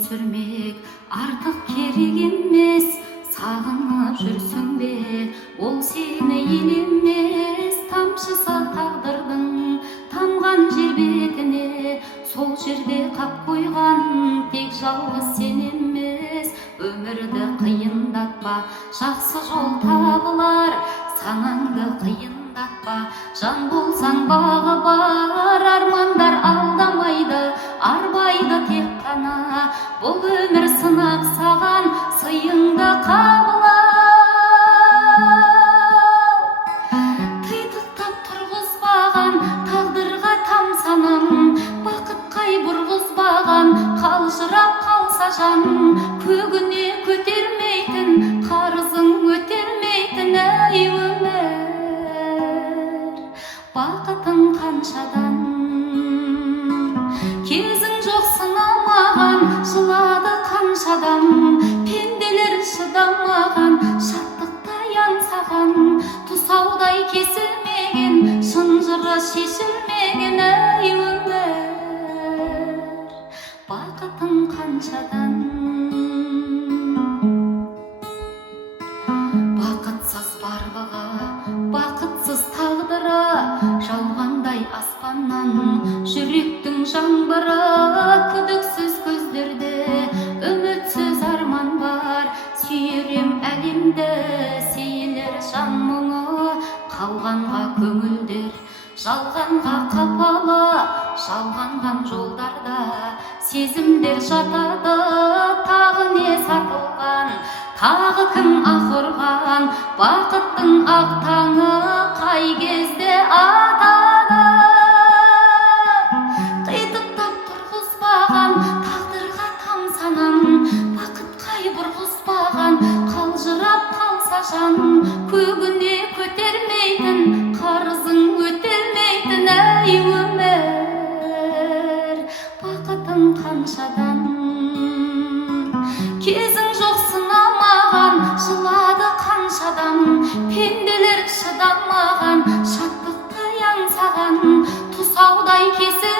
сүрмек артық керек емес. Сағынып жүрсің бе, ол сені елемес. Тамшысы тағдырдың тамған жер бетіне, сол жерде қап қойған тек жалғыз сен емес. Өмірді қиындатпа, жақсы жол табылар. Санаңды қиындатпа, жан болсаң бағы бар. Армандар алдамайды, арбайды тек қана. Бұл өмір сынақ саған, сыйыңды қабыл ал. Титықтап тұрғызбаған тағдырға тамсанам, бақыт қай бұрғызбаған қалжырап қалса жан. Көгіне көтермейтін, қарызың өтелмейтін әй өмір, бақытың қаншадан. Кезің жоқ сынамаған, жылады қаншадам. Пенделер шыдамаған, шаттықтай аңсаған. Тұсаудай кесілмеген, шын жыры шешілмеген әй өмір, бақытың қаншадан. Бақытсыз барлығы, бақытсыз тағдыры, жауғандай аспаннан жүректің жаңбыры. Күдіксіз көздерде үмітсіз арман бар. Сүйерем әлемді, сейілер жан мұңы. Қалғанға көңілдер, жалғанға қапалы. Жалғанған жолдарда сезімдер жатады. Тағы не сатылған, тағы кім ақ ұрған. Бақыттың ақ таңы қай кезде атады. Қитықтап тұрғызбаған тағдырға тамсанам, бақыт қай бұрғызбаған қалжырап қалса жан. Көгіне көтермейтін, қарызың өтелмейтін әй өмір, бақытың қаншадан. Кезің жоқ сынамаған, жылады қаншадам. Пенделер шыдамаған, шаттықтай аңсаған. Тұсаудай кесілмеген,